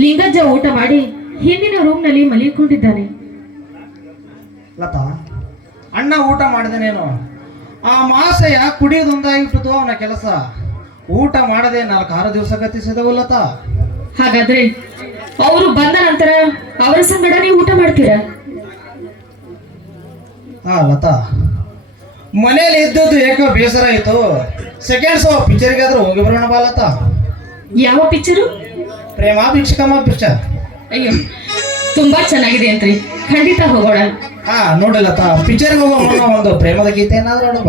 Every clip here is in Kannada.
ಲಿಂಗಜ್ಜ ಊಟ ಮಾಡಿ ಹಿಂದಿನ ರೂಮ್ನಲ್ಲಿ ಮಲಿಕೊಂಡಿದ್ದಾನೆ. ಲತಾ ಅಣ್ಣ ಊಟ ಮಾಡಿದನೇನು? ಆ ಮಾಸಯ್ಯ ಕುಡಿಯೋದೊಂದಾಗಿಬಿಟ್ಟು ಅವನ ಕೆಲಸ. ಊಟ ಮಾಡದೆ ನಾಲ್ಕು ಆರು ದಿವಸ ಗತಿಸಿದವು ಲತಾ. ಹಾಗಾದ್ರೆ ಅವರು ಬಂದ ನಂತರ ಅವರ ಸಂಗಡ ನೀವು ಊಟ ಮಾಡ್ತೀರಾ? ಹಾ ಲತಾ ಮನೇಲಿ ಇದ್ದದ್ದು ಏಕೋ ಬೇಸರ ಆಯ್ತು. ಸೆಕೆಂಡ್ ಶೋ ಪಿಕ್ಚರ್ಗಾದ್ರೂ ಹೋಗಿ ಬರೋಣ ಬಾ ಲತಾ. ಯಾವ ಪಿಕ್ಚರು? ಪ್ರೇಮ ಭಿಕ್ಷಕಮ್ಮ ಭಿಕ್ಷ ಅಯ್ಯೋ ತುಂಬಾ ಚೆನ್ನಾಗಿದೆ ಅಂತ್ರಿ. ಖಂಡಿತ ಹೋಗೋಣ. ಹಾ ನೋಡಿಲ್ಲ ತಾ ಪಿಕ್ಚರ್ಗೆ ಹೋಗೋ ಮುನ್ನ ಒಂದು ಪ್ರೇಮದ ಗೀತೆ ಏನಾದ್ರೂ ಆಡೋಣ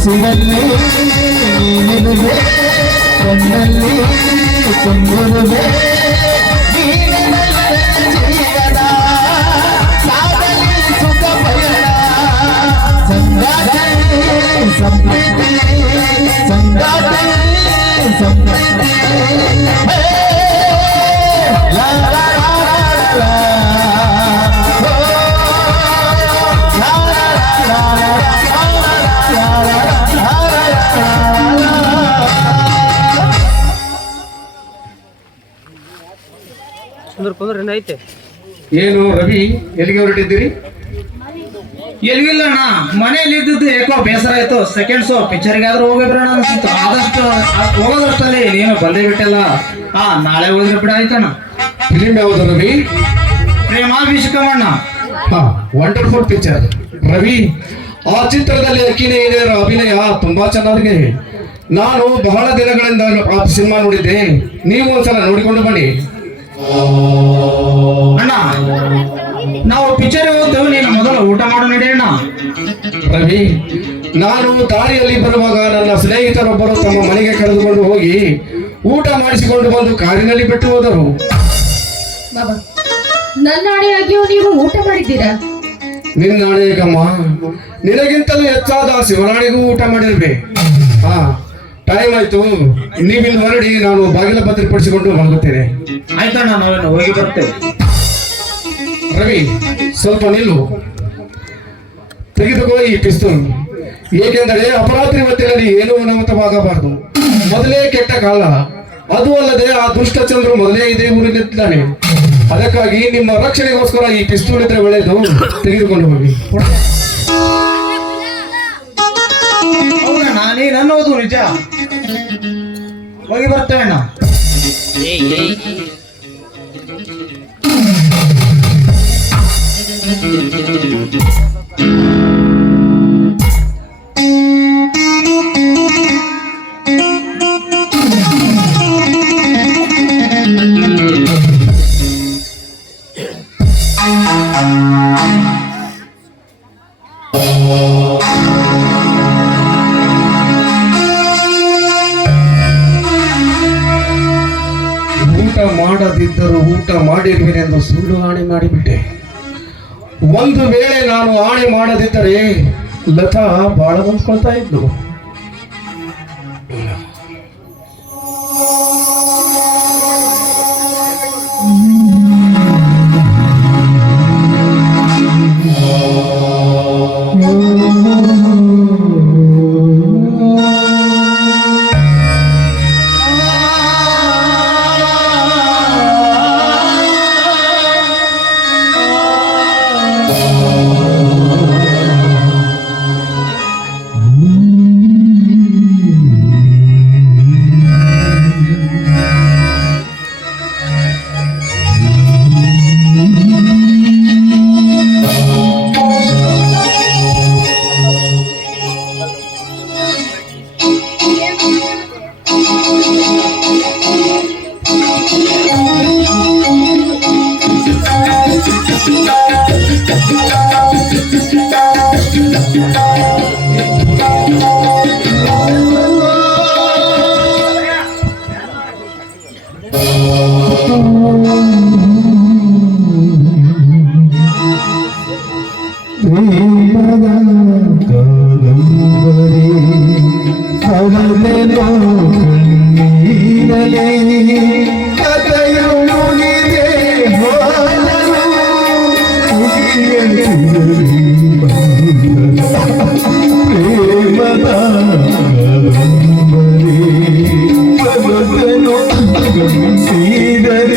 ಬಿಸಿಲಲ್ಲಿ ನೀನಿರುವೆ ಕಣ್ಣಲ್ಲಿ ತುಂಬಿರುವೆ ನೀನೆ ನನ್ನ ಜೀವನ ಸಾಗಲಿ ಸುಖ ಪಯಣ ಸಂಗಾತಿ ಸಂಪ್ರೀತಿ ಸಂಗಾತಿ ಸಂಪ್ರೀತಿ ಹೇ, ಲಾ, ಲಾ, ಲಾ, ಲಾ, ಕುಂದ್ರ ಕುಂದ್ರ ಏನೈತೆ ಏನು ರವಿ ಎಲ್ಲಿಗೆ ಹೊರಟಿದ್ದೀರಿ? ಎಲ್ಗಿಲ್ಲಣ್ಣ ಮನೇಲಿ ಇದ್ದಿದ್ದು ಏಕೋ ಬೇಸರ ಆಯ್ತು. ಸೆಕೆಂಡ್ ಶೋ ಪಿಕ್ಚರ್ಗೆ ಆದ್ರೂ ಬರೋಣ ಅನ್ಸುತ್ತೆ. ಆದಷ್ಟು ಹೋಗೋದಷ್ಟಲ್ಲಿ ನೀನು ಬಂದೇ ಬಿಟ್ಟಲ್ಲ. ಹಾ ನಾಳೆ ಹೋದ್ರೆ ಬಿಡ ಆಯ್ತಣ್ಣ. ಫಿಲಿಮ್ ಯಾವುದು ರವಿ? ಪ್ರೇಮಾಭಿಷೇಕಮಣ್ಣ ಹಾ ವಂಡರ್ಫುಲ್ ಪಿಕ್ಚರ್ ರವಿ ಆ ಚಿತ್ರದಲ್ಲಿ ಅಕ್ಕಿನೇ ಹಿರಿಯರ ಅಭಿನಯ ತುಂಬಾ ಚೆನ್ನಾಗಿದೆ. ನಾನು ಬಹಳ ದಿನಗಳಿಂದ ಆ ಸಿನಿಮಾ ನೋಡಿದ್ದೆ. ನೀವು ಒಂದ್ಸಲ ನೋಡಿಕೊಂಡು ಬನ್ನಿ. ಅಣ್ಣ ನಾವು ಪಿಚರ್ ಹೋಗ್ತೇವೆ ನೀನು ಮೊದಲು ಊಟ ಮಾಡು ನಡಿ ಅಣ್ಣ. ರವಿ ನಾನು ದಾರಿಯಲ್ಲಿ ಬರುವಾಗ ನನ್ನ ಸ್ನೇಹಿತರೊಬ್ಬರು ತಮ್ಮ ಮನೆಗೆ ಕರೆದುಕೊಂಡು ಹೋಗಿ ಊಟ ಮಾಡಿಸಿಕೊಂಡು ಬಂದು ಕಾರಿನಲ್ಲಿ ಬಿಟ್ಟು ಹೋದರು. ಬಾಬಾ ನನ್ನ ನೀವು ಊಟ ಮಾಡಿದ್ದೀರಾ? ನಿನ್ನ ನಾಳೆಗಮ್ಮ ನಿನಗಿಂತಲೂ ಹೆಚ್ಚಾದ ಶಿವರಾಣಿಗೂ ಊಟ ಮಾಡಿರ್ಬೇಕು ಹಾ ಟೈಮ್ ಆಯ್ತು ನೀವಿಲ್ಲಿ ಹೊರಡಿ ನಾನು ಬಾಗಿಲ ಭದ್ರಪಡಿಸಿಕೊಂಡು ಮಲಗುತ್ತೇನೆ ಆಯ್ತಣ್ಣ ನಾವೇನು ಹೋಗಿ ಬರ್ತೇನೆ ರವಿ ಸ್ವಲ್ಪ ನಿಲ್ಲು. ತೆಗೆದುಕೋ ಈ ಪಿಸ್ತೂಲ್. ಏಕೆಂದರೆ ಅಪರಾತ್ರಿ ಹೊತ್ತಿನಲ್ಲಿ ಏನೂ ಅನಾಹುತವಾಗಬಾರದು. ಮೊದಲೇ ಕೆಟ್ಟ ಕಾಲ. ಅದು ಅಲ್ಲದೆ ಆ ದುಷ್ಟ ಚಂದ್ರು ಮೊದಲೇ ಇದೆ ಊರಿನಿದ್ದಾನೆ ಅದಕ್ಕಾಗಿ ನಿಮ್ಮ ರಕ್ಷಣೆಗೋಸ್ಕರ ಈ ಪಿಸ್ತೂಲ್ ಇದ್ರೆ ಒಳ್ಳೆಯದು. ತೆಗೆದುಕೊಂಡು ಹೋಗಿ. ನಾನೇ ಅನ್ನೋದು ನಿಜ. ಹೋಗಿ ಬರ್ತೇವೆ ಅಣ್ಣ. ಊಟ ಎಂದು ಮಾಡಿರುವೆನೆಂದು ಸುಳ್ಳು ಆಣೆ ಮಾಡಿಬಿಟ್ಟೆ. ಒಂದು ವೇಳೆ ನಾನು ಆಣೆ ಮಾಡದಿದ್ದರೆ ಲತಾ ಬಹಳ ಹೊಂದ್ಕೊಳ್ತಾ ಇದ್ಲು. സ്വീകരി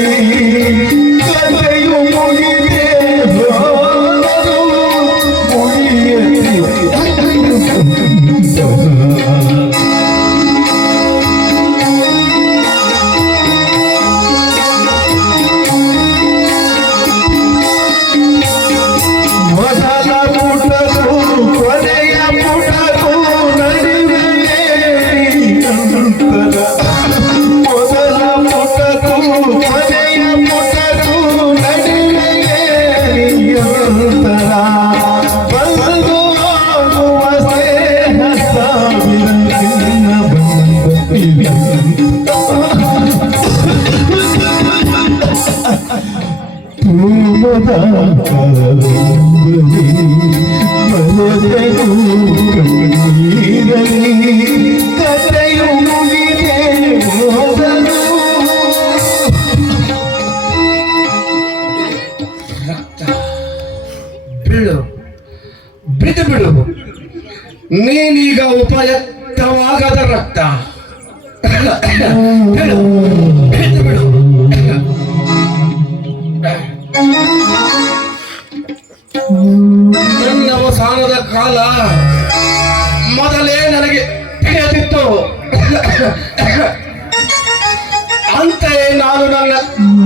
ಅಂತೆಯೇ ನಾನು ನನ್ನ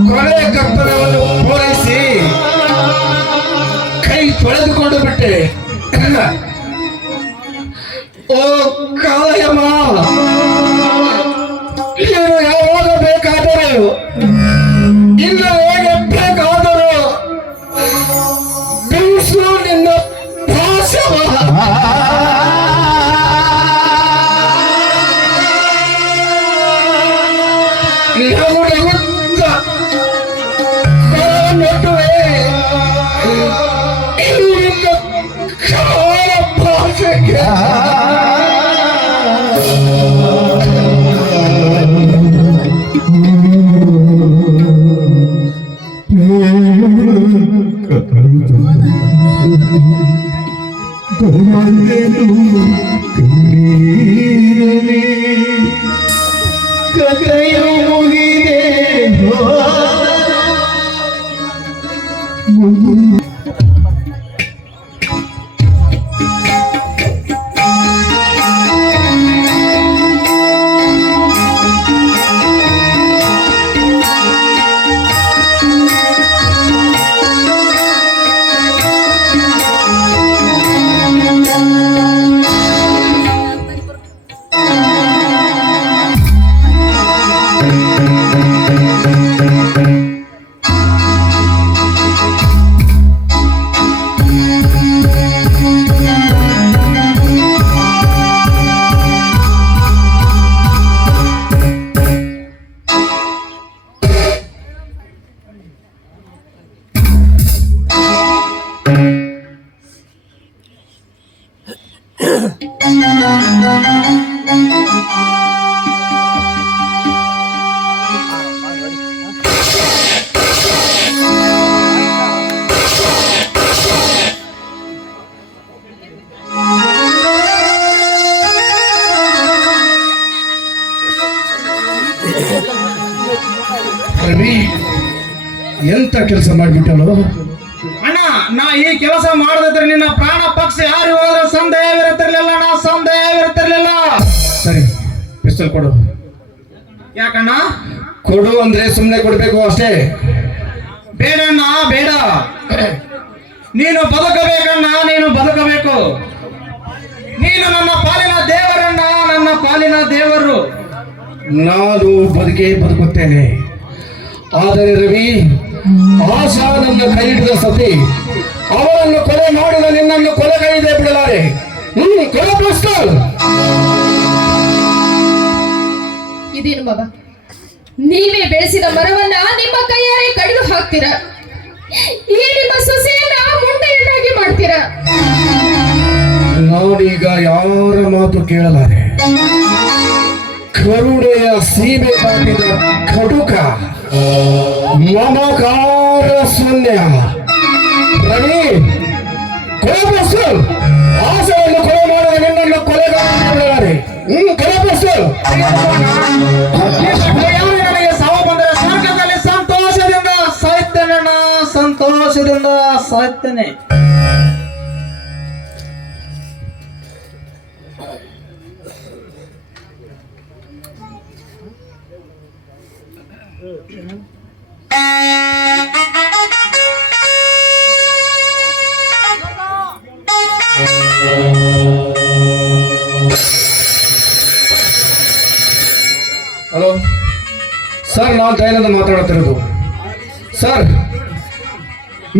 ಕೊನೆಯ ಕರ್ತವ್ಯವನ್ನು ಪೂರೈಸಿ ಕೈ ತೊಳೆದುಕೊಂಡು ಬಿಟ್ಟೆ ಓ ಕಾಲಯಮ್ಮ তোমাকে তুমি ಎಂತ ಕೆಲಸ ಮಾಡಿಬಿಟ್ಟಲು ಅಣ್ಣ ನಾ ಈ ಕೆಲಸ ಮಾಡದಿದ್ರೆ ನಿನ್ನ ಪ್ರಾಣ ಪಕ್ಷ ಯಾರು ಹೋದ್ರೆ ಸಂದೇಹವಿರುತ್ತಿರ್ಲಿಲ್ಲ ಪಿಸ್ತಲ್ ಕೊಡು. ಯಾಕಣ್ಣ ಕೊಡು ಅಂದ್ರೆ ಸುಮ್ಮನೆ ಕೊಡ್ಬೇಕು ಅಷ್ಟೇ. ಬೇಡಣ್ಣ ಬೇಡ. ನೀನು ಬದುಕಬೇಕಣ್ಣ ನೀನು ಬದುಕಬೇಕು. ನೀನು ನನ್ನ ಪಾಲಿನ ದೇವರಣ್ಣ ನನ್ನ ಪಾಲಿನ ದೇವರು. ನಾನು ಬದುಕೇ ಬದುಕುತ್ತೇನೆ. ಆದರೆ ರವಿ ಆಶಾ ನನ್ನ ಕೈ ಹಿಡಿದ ಸತಿ ಅವರನ್ನು ಕೊಲೆ ಮಾಡಿದ ನಿನ್ನನ್ನು ಕೊಲೆಗೈದೆ ಬಿಡಲಾರೆ. ಹ್ಮ್ ಕೊಲೆ ಪಿಸ್ತಲ್ ಇದೇನು ಮಗ ನೀವೇ ಬೆಳೆಸಿದ ಮರವನ್ನ ನಿಮ್ಮ ಕೈಯಾರೆ ಕಡಿದು ಹಾಕ್ತೀರ. ಈ ನಿಮ್ಮ ಸೊಸೆಯನ್ನ ಮುಂಡೆಯನ್ನಾಗಿ ಮಾಡ್ತೀರ. ನಾನೀಗ ಯಾರ ಮಾತು ಕೇಳಲಾರೆ. ಕರುಣೆಯ ಸೀಮೆ ದಾಟಿದ ಕಡುಕ ಮಮಕಾರ ಶೂನ್ಯ ಸಾಯ್ತೇನೆ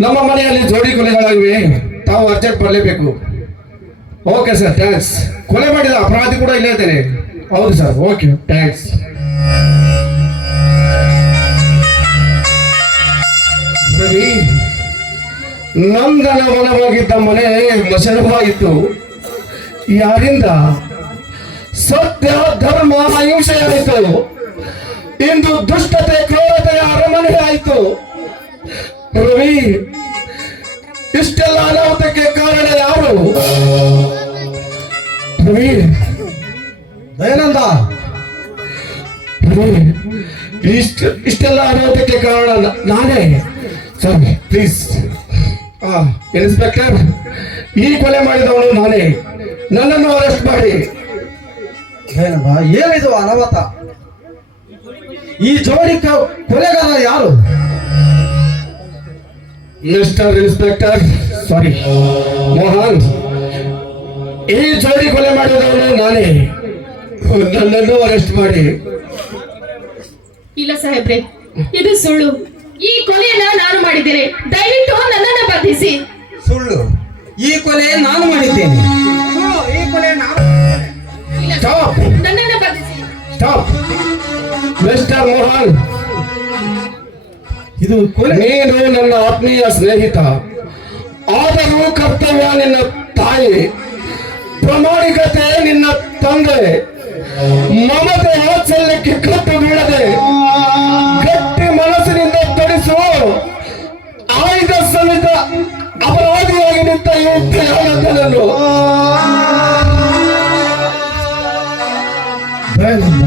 ನಮ್ಮ ಮನೆಯಲ್ಲಿ ಜೋಡಿ ಕೊಲೆಗಳಾಗಿವೆ ತಾವು ಅರ್ಜೆಂಟ್ ಬರಲೇಬೇಕು. ಓಕೆ ಸರ್ ಥ್ಯಾಂಕ್ಸ್ ಕೊಲೆ ಮಾಡಿದ ಅಪರಾಧಿ ಕೂಡ ಇಲ್ಲೇ ಇದ್ದೇನೆ. ಹೌದು ಸರ್ ಓಕೆ ಥ್ಯಾಂಕ್ಸ್ ರವಿ ನಂದನ ಮನವಾಗಿದ್ದ ಮನೆ ಮಸರವಾಗಿತ್ತು ಯಾರಿಂದ? ಸತ್ಯ, ಧರ್ಮ ಅಹಿಂಸೆಯಾಯಿತು ಇಂದು ದುಷ್ಟತೆ, ಕ್ರೂರತೆಯ ಅರಮನೆ ಆಯಿತು ರವಿ ಇಷ್ಟೆಲ್ಲ ಅನಾಹುತಕ್ಕೆ ಕಾರಣ ಯಾರು? ರವಿ ದಯಾನಂದ. ರವಿ ಇಷ್ಟ, ಇಷ್ಟೆಲ್ಲ ಅನಾಹುತಕ್ಕೆ ಕಾರಣ ನಾನೇ. ಸರಿ ಪ್ಲೀಸ್ ಇನ್ಸ್ಪೆಕ್ಟರ್, ಈ ಕೊಲೆ ಮಾಡಿದವನು ನಾನೇ. ನನ್ನನ್ನು ಅರೆಸ್ಟ್ ಮಾಡಿ. ಏನಿದು ಅನಾಹುತ? ಈ ಜೋಡಿ ಕೊಲೆಗಾರ ಯಾರು? ಮಿಸ್ಟರ್ ಇನ್ಸ್ಪೆಕ್ಟರ್ ಸಾರಿ ಮೋಹನ್ ಈ ಜೋಡಿ ಕೊಲೆ ಮಾಡಿದವನು ನಾನೇ. ನನ್ನನ್ನು ಅರೆಸ್ಟ್ ಮಾಡಿ. ಇಲ್ಲ ಸಾಹೇಬ್ರೆ ಇದು ಸುಳ್ಳು. ಈ ಕೊಲೆಯನ್ನ ನಾನು ಮಾಡಿದ್ದೇನೆ. ದಯವಿಟ್ಟು ನನ್ನನ್ನು ಬಂಧಿಸಿ. ಸುಳ್ಳು. ಈ ಕೊಲೆ ನಾನು ಮಾಡಿದ್ದೇನೆ. ಸುಳ್ಳು ಈ ಕೊಲೆ ನಾನು ಇಲ್ಲ ಸ್ಟಾಪ್ ನನ್ನನ್ನು ಬಂಧಿಸಿ. ಸ್ಟಾಪ್ ಮಿಸ್ಟರ್ ಮೋಹನ್ ಇದು ಕೊಲೆ. ನೀನು ನನ್ನ ಆತ್ಮೀಯ ಸ್ನೇಹಿತ. ಆದರೂ ಕರ್ತವ್ಯ ನಿನ್ನ ತಾಯಿ. ಪ್ರಾಮಾಣಿಕತೆ ನಿನ್ನ ತಂದೆ. ಮಮತೆ ಆಚಲ್ಯಕ್ಕೆ ಕತ್ತು ಬೀಳದೆ ಗಟ್ಟಿ ಮನಸ್ಸಿನಿಂದ ತಡಿಸು. ಆಯುಧ ಸಮಿತ ಅಪರಾಧಿಯಾಗಿ ನಿಂತ ಈ ದಯಾನಂದನನ್ನು ದಯಾನಂದ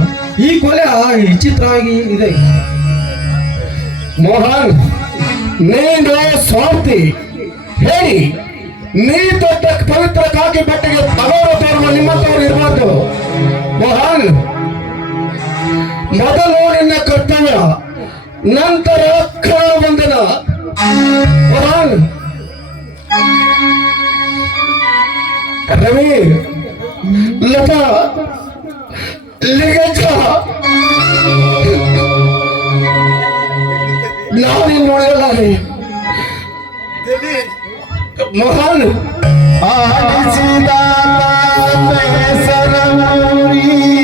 ಈ ಕೊಲೆ ಆ ವಿಚಿತ್ರವಾಗಿ ಇದೆ. ಮೋಹನ್, ನೀನು ಸ್ವಾರ್ಥಿ ಹೇಳಿ, ನೀ ತೊಟ್ಟ ಪವಿತ್ರ ಕಾಕಿ ಬಟ್ಟೆಗೆ ಅಗೌರವ ತೋರುವ ನಿಮ್ಮಂತವರು ಇರಬಾರ್ದು. ಮೋಹನ್, ಮೊದಲು ನಿನ್ನ ಕರ್ತವ್ಯ, ನಂತರ ಕರ್ಣ ಬಂಧನ ಮೋಹನ್, ರವಿ, ಲತಾ ಲಿಗಜ ನಾನಿನ್ನು ಉಳಿಯಲಾರೆ ಮಹಾನ್ ಆಡಿಸಿದ ಸರಮೂರಿ